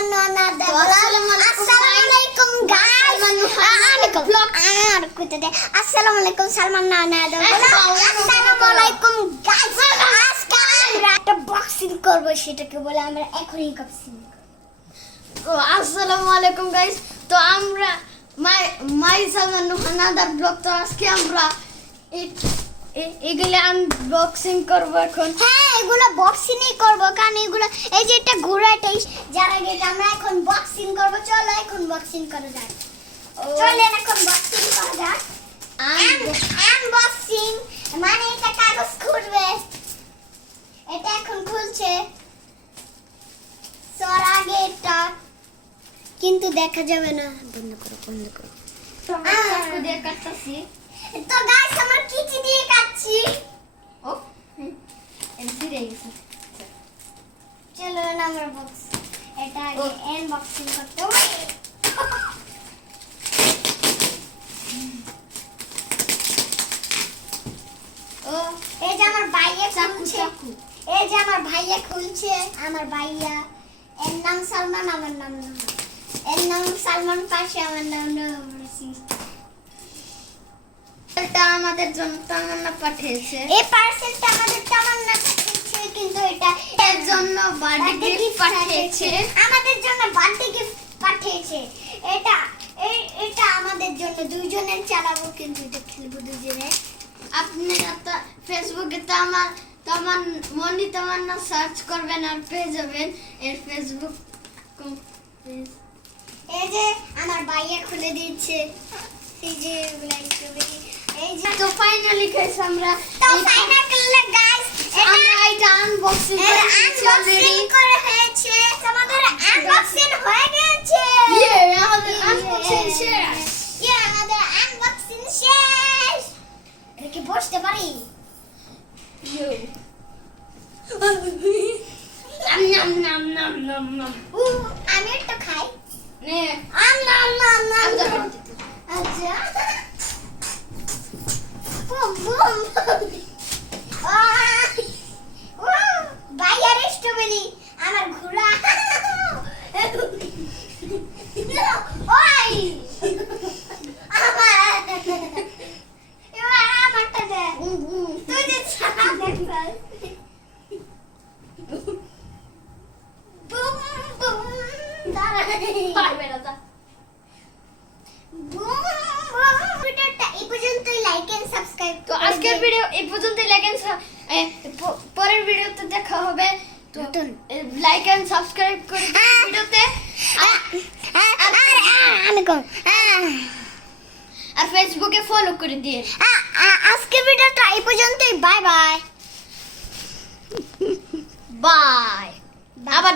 আসসালামু আলাইকুম গাইস। সালমান নানা ব্লগ আর কইতে আসসালামু আলাইকুম সালমান নানা আসসালামু আসসালামু আলাইকুম। গাইস। আজকে আমরা একটা বক্সিং করব সেটাকে বলে আমরা এখনই বক্সিং তো আসসালামু আলাইকুম গাইস। তো আমরা মাই মাই সালমান হানাদার ব্লগ তো আজকে আমরা এগুলো আনবক্সিং করব এখন। হ্যাঁ এগুলো বক্সিংই করব কারণ এগুলো এই যে এটা ঘোড়াটাই যারা গেছে আমরা এখন বক্সিং করব চলো এখন বক্সিং করা যাক। চলেন এখন বক্সিং করা যাক। আনবক্সিং মানে এটা কাগজ খুলবে। এটা এখন খুলছে। সর আগে এটা। কিন্তু দেখা যাবে না। বন্ধ করো বন্ধ করো। দিয়ে কাটতেছি তো গাইস আমার কিচি দিয়ে কাটছি ও এটা ছিঁড়ে গেছে। চলো আমরা বক্স এটা আগে। আনবক্সিং করতে হবে। ও এই যে আমার ভাইয়া খুলছে। এই যে আমার ভাইয়া খুলছে। আমার ভাইয়া এর নাম সালমান আমার নাম নাম এর নাম সালমান পাশে আমার নাম নাম এটা আমাদের জন্য তামান্না পাঠিয়েছে। এই পার্সেলটা আমাদের তামান্না পাঠিয়েছে কিন্তু এটা এর জন্য বার্থডে গিফট পাঠিয়েছে। আমাদের জন্য বার্থডে গিফট পাঠিয়েছে। এটা এটা আমাদের জন্য দুইজনের চালাবো কিন্তু এটা খেলব দুজনে। আপনি তা- ফেসবুকে তামান তামান মনি তামান্না সার্চ করবেন আর পেয়ে যাবেন। এর ফেসবুক এই যে আমার ভাইয়া খুলে দিচ্ছে এই যে স্ট্রবেরি এই যে তো ফাইনালি গাইস আমরা তো ফাইনাল গাইস আমরা এটা আনবক্সিং আনবক্সিং করে হয়েছে আমাদের আনবক্সিং হয়ে গেছে। ইয়ে আমাদের আনবক্সিং শেষ। ইয়ে আমাদের আনবক্সিং শেষ। এটা কি বসতে পারি? ইউ নাম নাম নাম নাম নাম নাম উ আমি একটু খাই। নে। আম নাম নাম নাম broom boom ah! Uh! Buyer strawberry আমার ঘোড়া ওই আমার এবার আমারটা দে উম, উম। তুই যে ছাড়া দেখছিস বুম বুম দাঁড়া পারবে না তা। ভিডিওটা এই পর্যন্তই লাইক এন্ড সাবস্ক্রাইব তো আজকের ভিডিও এই পর্যন্তই। লাগেন পরের ভিডিওতে দেখা হবে। তো নতুন। লাইক এন্ড সাবস্ক্রাইব করে। ভিডিওতে আর ফেসবুকে ফলো করে দিয়ে আজকের ভিডিওটা এই পর্যন্তই। বাই বাই বাই আবার